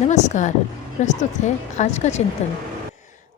नमस्कार। प्रस्तुत है आज का चिंतन।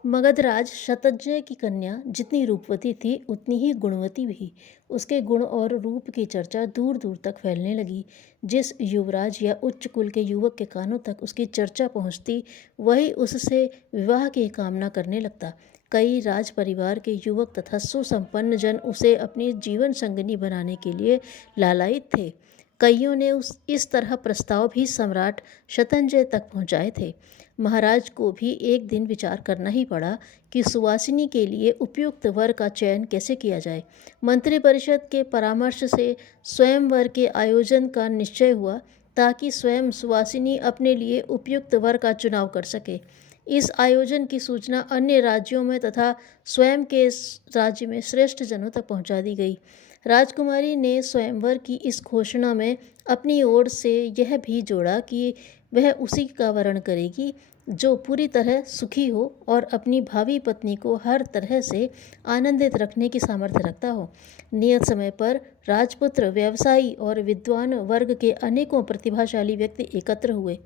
मगधराज शतज्ञ की कन्या जितनी रूपवती थी उतनी ही गुणवती भी। उसके गुण और रूप की चर्चा दूर दूर तक फैलने लगी। जिस युवराज या उच्च कुल के युवक के कानों तक उसकी चर्चा पहुंचती, वही उससे विवाह की कामना करने लगता। कई राज परिवार के युवक तथा सुसंपन्न जन उसे अपनी जीवन संगिनी बनाने के लिए लालायित थे। कईयों ने इस तरह प्रस्ताव भी सम्राट शतंजय तक पहुंचाए थे। महाराज को भी एक दिन विचार करना ही पड़ा कि सुवासिनी के लिए उपयुक्त वर का चयन कैसे किया जाए। मंत्रिपरिषद के परामर्श से स्वयंवर के आयोजन का निश्चय हुआ, ताकि स्वयं सुवासिनी अपने लिए उपयुक्त वर का चुनाव कर सके। इस आयोजन की सूचना अन्य राज्यों में तथा स्वयं के राज्य में श्रेष्ठ जनों तक पहुंचा दी गई। राजकुमारी ने स्वयंवर की इस घोषणा में अपनी ओर से यह भी जोड़ा कि वह उसी का वरण करेगी जो पूरी तरह सुखी हो और अपनी भावी पत्नी को हर तरह से आनंदित रखने की सामर्थ्य रखता हो। नियत समय पर राजपुत्र, व्यवसायी और विद्वान वर्ग के अनेकों प्रतिभाशाली व्यक्ति एकत्र हुए।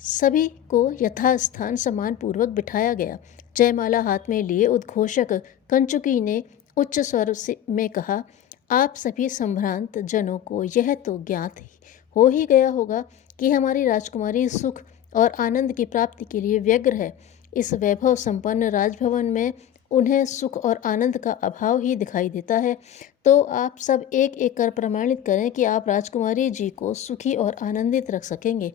सभी को यथास्थान सम्मान पूर्वक बिठाया गया। जयमाला हाथ में लिए उद्घोषक कंचुकी ने उच्च स्वर में कहा, आप सभी संभ्रांत जनों को यह तो ज्ञात हो ही गया होगा कि हमारी राजकुमारी सुख और आनंद की प्राप्ति के लिए व्यग्र है। इस वैभव संपन्न राजभवन में उन्हें सुख और आनंद का अभाव ही दिखाई देता है। तो आप सब एक एक कर प्रमाणित करें कि आप राजकुमारी जी को सुखी और आनंदित रख सकेंगे।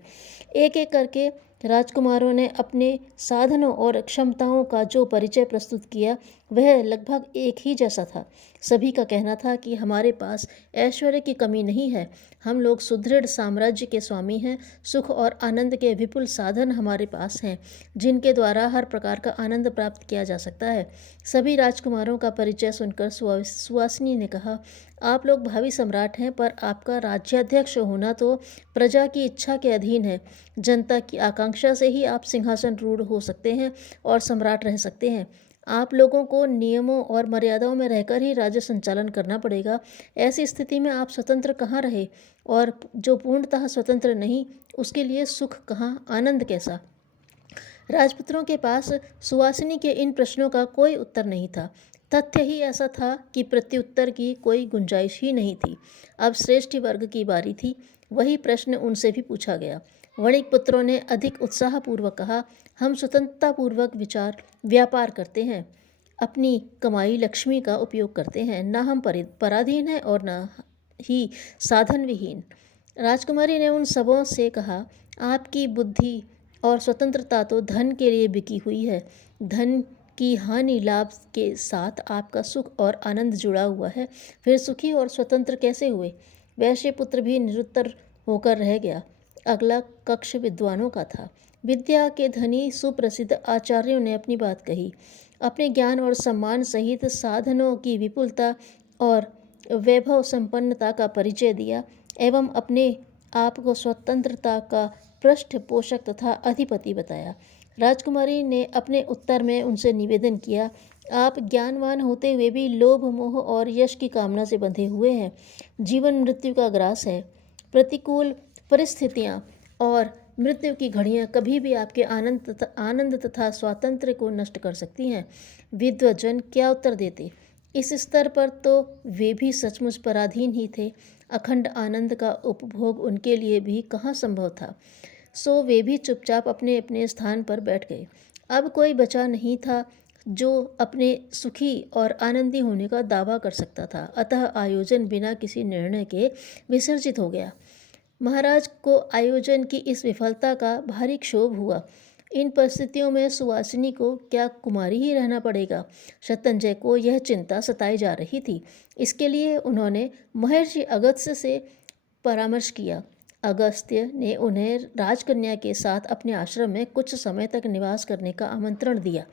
एक एक करके राजकुमारों ने अपने साधनों और क्षमताओं का जो परिचय प्रस्तुत किया, वह लगभग एक ही जैसा था। सभी का कहना था कि हमारे पास ऐश्वर्य की कमी नहीं है, हम लोग सुदृढ़ साम्राज्य के स्वामी हैं। सुख और आनंद के विपुल साधन हमारे पास हैं, जिनके द्वारा हर प्रकार का आनंद प्राप्त किया जा सकता है। सभी राजकुमारों का परिचय सुनकर सुवासिनी ने कहा, आप लोग भावी सम्राट हैं, पर आपका राज्याध्यक्ष होना तो प्रजा की इच्छा के अधीन है। जनता की आकांक्षा से ही आप सिंहासन रूढ़ हो सकते हैं और सम्राट रह सकते हैं। आप लोगों को नियमों और मर्यादाओं में रहकर ही राज्य संचालन करना पड़ेगा। ऐसी स्थिति में आप स्वतंत्र कहाँ रहे, और जो पूर्णतः स्वतंत्र नहीं, उसके लिए सुख कहाँ, आनंद कैसा। राजपुत्रों के पास सुवासिनी के इन प्रश्नों का कोई उत्तर नहीं था। तथ्य ही ऐसा था कि प्रत्युत्तर की कोई गुंजाइश ही नहीं थी। अब श्रेष्ठ वर्ग की बारी थी। वही प्रश्न उनसे भी पूछा गया। वणिक पुत्रों ने अधिक उत्साहपूर्वक कहा, हम स्वतंत्रतापूर्वक व्यापार करते हैं, अपनी कमाई लक्ष्मी का उपयोग करते हैं। न हम पराधीन हैं और न ही साधन विहीन। राजकुमारी ने उन सबों से कहा, आपकी बुद्धि और स्वतंत्रता तो धन के लिए बिकी हुई है। धन की हानि लाभ के साथ आपका सुख और आनंद जुड़ा हुआ है। फिर सुखी और स्वतंत्र कैसे हुए। वैश्य पुत्र भी निरुत्तर होकर रह गया। अगला कक्ष विद्वानों का था। विद्या के धनी सुप्रसिद्ध आचार्यों ने अपनी बात कही, अपने ज्ञान और सम्मान सहित साधनों की विपुलता और वैभव संपन्नता का परिचय दिया एवं अपने आप को स्वतंत्रता का पृष्ठपोषक तथा अधिपति बताया। राजकुमारी ने अपने उत्तर में उनसे निवेदन किया, आप ज्ञानवान होते हुए भी लोभ, मोह और यश की कामना से बंधे हुए हैं। जीवन मृत्यु का ग्रास है। प्रतिकूल परिस्थितियाँ और मृत्यु की घड़ियाँ कभी भी आपके आनंद तथा स्वातंत्र्य को नष्ट कर सकती हैं। विद्वजन क्या उत्तर देते। इस स्तर पर तो वे भी सचमुच पराधीन ही थे। अखंड आनंद का उपभोग उनके लिए भी कहाँ संभव था। सो वे भी चुपचाप अपने अपने स्थान पर बैठ गए। अब कोई बचा नहीं था जो अपने सुखी और आनंदी होने का दावा कर सकता था। अतः आयोजन बिना किसी निर्णय के विसर्जित हो गया। महाराज को आयोजन की इस विफलता का भारी क्षोभ हुआ। इन परिस्थितियों में सुवासिनी को क्या कुमारी ही रहना पड़ेगा। शतंजय को यह चिंता सताई जा रही थी। इसके लिए उन्होंने महर्षि अगस्त्य से परामर्श किया। अगस्त्य ने उन्हें राजकन्या के साथ अपने आश्रम में कुछ समय तक निवास करने का आमंत्रण दिया।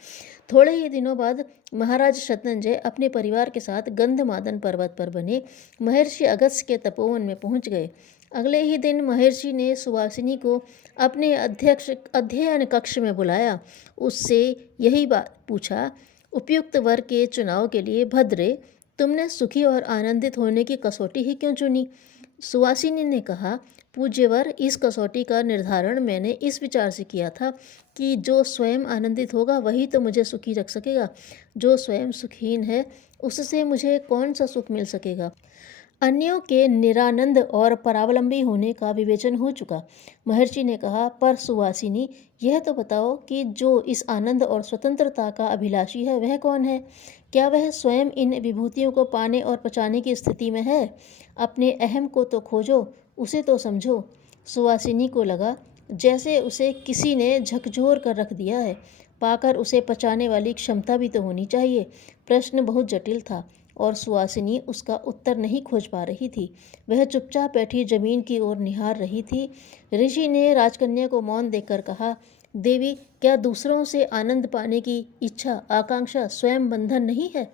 थोड़े ही दिनों बाद महाराज शतंजय अपने परिवार के साथ गंधमादन पर्वत पर बने महर्षि अगस्त्य के तपोवन में पहुंच गए। अगले ही दिन महर्षि ने सुवासिनी को अपने अध्ययन कक्ष में बुलाया। उससे यही बात पूछा, उपयुक्त वर के चुनाव के लिए भद्रे, तुमने सुखी और आनंदित होने की कसौटी ही क्यों चुनी। सुवासिनी ने कहा, पूज्यवर, इस कसौटी का निर्धारण मैंने इस विचार से किया था कि जो स्वयं आनंदित होगा वही तो मुझे सुखी रख सकेगा। जो स्वयं सुखहीन है उससे मुझे कौन सा सुख मिल सकेगा। अन्यों के निरानंद और परावलंबी होने का विवेचन हो चुका। महर्षि ने कहा, पर सुवासिनी, यह तो बताओ कि जो इस आनंद और स्वतंत्रता का अभिलाषी है वह कौन है? क्या वह स्वयं इन विभूतियों को पाने और पचाने की स्थिति में है? अपने अहम को तो खोजो, उसे तो समझो। सुवासिनी को लगा जैसे उसे किसी ने झकझोर कर रख दिया है। पाकर उसे पचाने वाली क्षमता भी तो होनी चाहिए। प्रश्न बहुत जटिल था और सुवासिनी उसका उत्तर नहीं खोज पा रही थी। वह चुपचाप बैठी जमीन की ओर निहार रही थी। ऋषि ने राजकन्या को मौन देखकर कहा, देवी, क्या दूसरों से आनंद पाने की इच्छा आकांक्षा स्वयं बंधन नहीं है?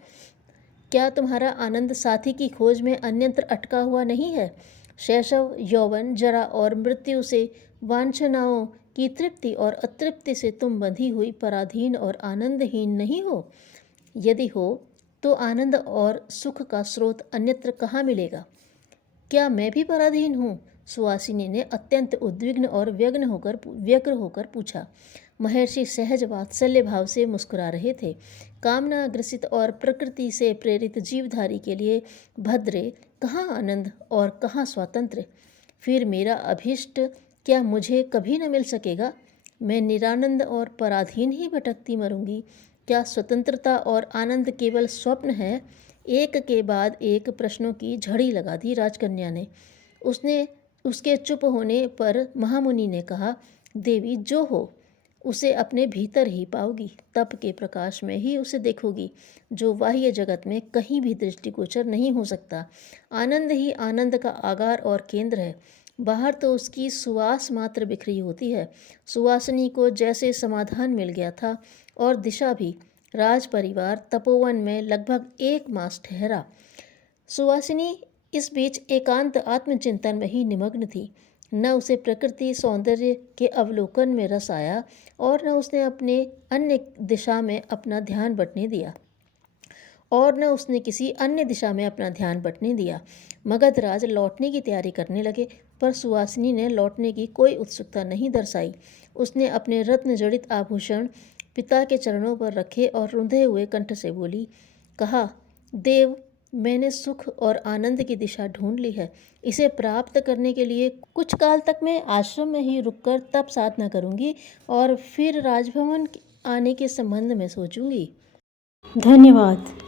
क्या तुम्हारा आनंद साथी की खोज में अन्यत्र अटका हुआ नहीं है? शैशव, यौवन, जरा और मृत्यु से वांछनाओं की तृप्ति और अतृप्ति से तुम बंधी हुई पराधीन और आनंदहीन नहीं हो? यदि हो तो आनंद और सुख का स्रोत अन्यत्र कहाँ मिलेगा? क्या मैं भी पराधीन हूँ? सुवासिनी ने अत्यंत उद्विग्न और व्यग्र होकर पूछा। महर्षि सहज वात्सल्य भाव से मुस्कुरा रहे थे। कामना ग्रसित और प्रकृति से प्रेरित जीवधारी के लिए भद्रे कहाँ आनंद और कहाँ स्वातंत्र्य? फिर मेरा अभीष्ट क्या मुझे कभी न मिल सकेगा? मैं निरानंद और पराधीन ही भटकती मरूंगी। क्या स्वतंत्रता और आनंद केवल स्वप्न है? एक के बाद एक प्रश्नों की झड़ी लगा दी राजकन्या ने। उसके चुप होने पर महामुनि ने कहा, देवी, जो हो उसे अपने भीतर ही पाओगी। तप के प्रकाश में ही उसे देखोगी, जो बाह्य जगत में कहीं भी दृष्टिगोचर नहीं हो सकता। आनंद ही आनंद का आगार और केंद्र है। बाहर तो उसकी सुवास मात्र बिखरी होती है। सुवासिनी को जैसे समाधान मिल गया था और दिशा भी। राज परिवार तपोवन में लगभग 1 मास ठहरा। सुवासिनी इस बीच एकांत आत्मचिंतन में ही निमग्न थी। न उसे प्रकृति सौंदर्य के अवलोकन में रस आया और न उसने अपने अन्य दिशा में अपना ध्यान बंटने दिया मगधराज लौटने की तैयारी करने लगे, पर सुवासिनी ने लौटने की कोई उत्सुकता नहीं दर्शाई। उसने अपने रत्न जड़ित आभूषण पिता के चरणों पर रखे और रुंधे हुए कंठ से बोली, कहा, देव, मैंने सुख और आनंद की दिशा ढूंढ ली है। इसे प्राप्त करने के लिए कुछ काल तक मैं आश्रम में ही रुककर तप साधना करूंगी और फिर राजभवन आने के संबंध में सोचूंगी। धन्यवाद।